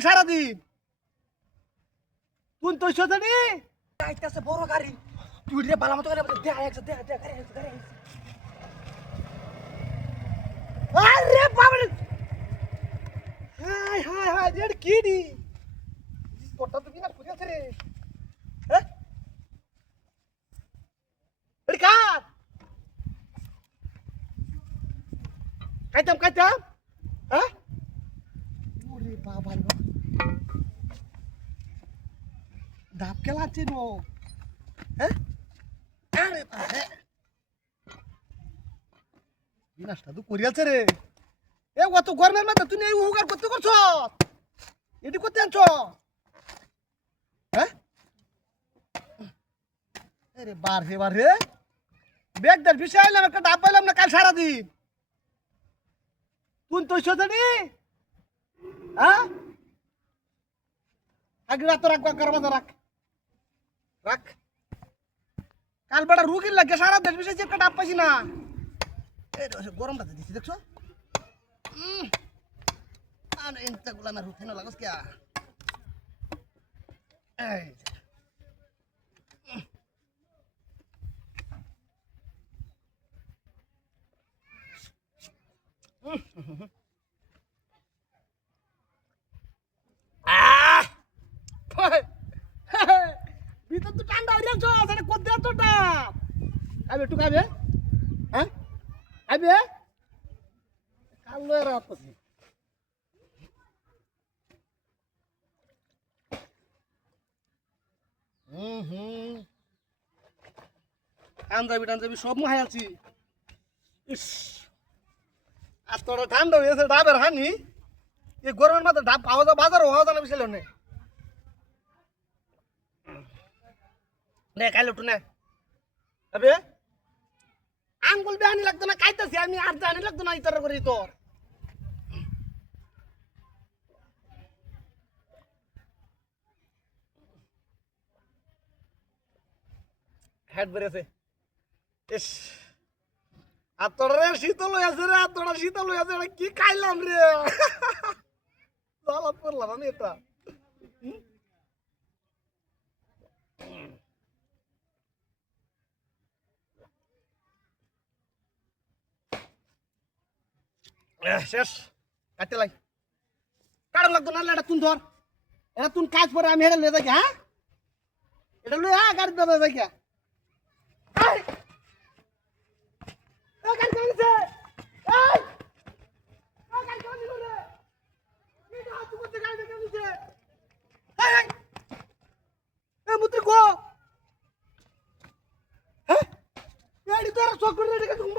কাল সারাদিন তুই তো সোজানি আইতাছে বড় গাড়ি তুই রে বালা মতো করে দেখা যাচ্ছে গাড়ি আরে বাবা রে হাই হাই হাই রে কি দি তোটা তো বিনা খুঁজেছে রে হ্যাঁ রে কার কাইতাম হ্যাঁ ওরে বাবা রে বাবা ডাব খেলাচ্ছে নো হ্যাঁ আরে বাবা বিনাশটা তো করিয়াছে রে এ অত গরমের মধ্যে তুই এই উগার করতে করছ এটি করতে আনছ হ্যাঁ আরে বার রে ব্যাগদার বিষয় আইলাম একটা ডাব পাইলাম না কাল সারাদিন তুই তো সোজানি হ্যাঁ আগে রাত রাখ গরম রাখ কাল বেড়া রুগীর লাগে সারা দেশ বিষয় একটা ডাব পাইছি না গরমটা দিচ্ছি দেখছো ইনটা গুলা না রুখে না লাগস কে ভিতর তো ঠান্ডা হয়ে যাচ্ছ সেটা করতে যাচ্ছ আবে একটু খাবে হ্যাঁ আবে কালো রাত টাঞ্জাবি সব মাহাই আছি ইস আর তোরা ঠান্ডা হয়েছে ডাবের হানি এই গরমের মধ্যে ডাব পাওয়া যায় বাজারও হওয়া যায় না বিশাল নে কাইলে একটু নে আবে আঙ্গুল বেহানি লাগতো না খাইতেছি আমি আর জানি লাগতো না ইতার করি তোর হেড বেড়েছে ইস আর তোর রে শীতল হয়েছে রে আর তোর শীতল হয়েছে কি খাইলাম রে জ্বালা পড়লাম আমি এটা শেষ কাটতে লাই কারণ লাগতো না এটা তুন ধর এটা তুন কাজ পরে আমি হেরে লয়ে যাই হ্যাঁ এটা লয়ে হ্যাঁ গাড়ি দাদা যাই মুদ্রি গো হ্যাঁ এই তো আর চক করে রেখে তুমি